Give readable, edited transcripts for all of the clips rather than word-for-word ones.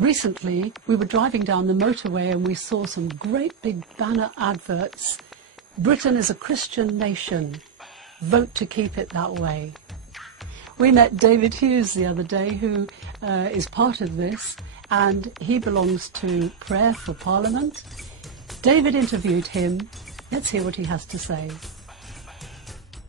Recently, we were driving down the motorway and we saw some great big banner adverts. Britain is a Christian nation. Vote to keep it that way. We met David Hews the other day, who is part of this, and he belongs to Prayer for Parliament. David interviewed him. Let's hear what he has to say.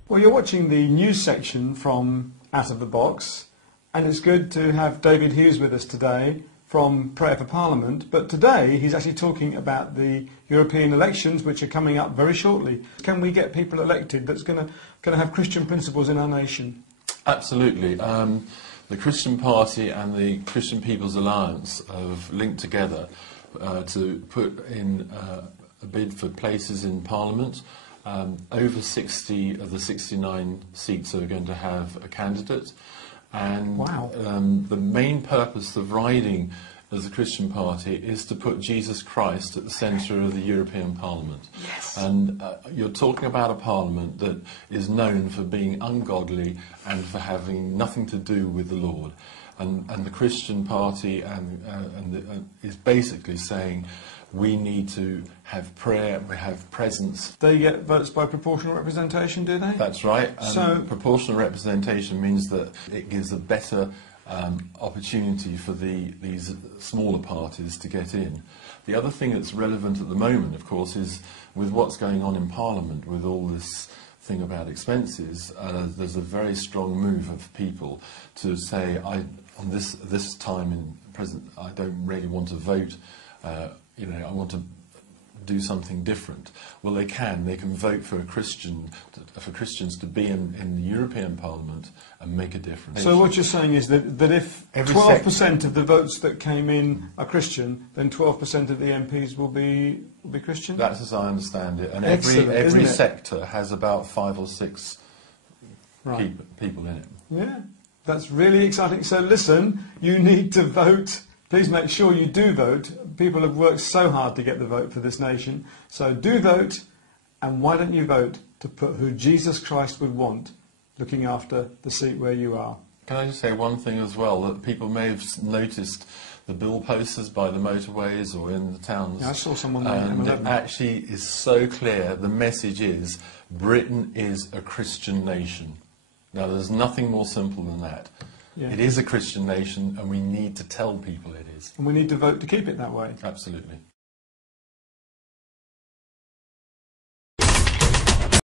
Well, you're watching the news section from Out of the Box, and it's good to have David Hews with us today from Prayer for Parliament. But today he's actually talking about the European elections, which are coming up very shortly. Can we get people elected that's going to have Christian principles in our nation? Absolutely. The Christian Party and the Christian People's Alliance have linked together to put in a bid for places in Parliament. Over 60 of the 69 seats are going to have a candidate. And wow. The main purpose of riding as a Christian party is to put Jesus Christ at the centre of the European Parliament. Yes. And you're talking about a parliament that is known for being ungodly and for having nothing to do with the Lord. And the Christian party is basically saying we need to have prayer, we have presence. They get votes by proportional representation, do they? That's right. So proportional representation means that it gives a better opportunity for these smaller parties to get in. The other thing that's relevant at the moment, of course, is with what's going on in Parliament, with all this thing about expenses, there's a very strong move of people to say, on this time in present, I don't really want to vote. I want to do something different. Well, they can vote for Christians to be in the European Parliament and make a difference. So what you're saying is that if 12% of the votes that came in are Christian, then 12% of the MPs will be Christian? That's as I understand it. And Excellent, every sector has about 5 or 6 right. people in it. Yeah, that's really exciting. So listen, you need to vote. Please make sure you do vote. People have worked so hard to get the vote for this nation. So do vote, and why don't you vote to put who Jesus Christ would want looking after the seat where you are? Can I just say one thing as well, that people may have noticed the bill posters by the motorways or in the towns. Yeah, I saw someone there. And it actually is so clear. The message is, Britain is a Christian nation. Now, there's nothing more simple than that. Yeah. It is a Christian nation, and we need to tell people it is. And we need to vote to keep it that way. Absolutely.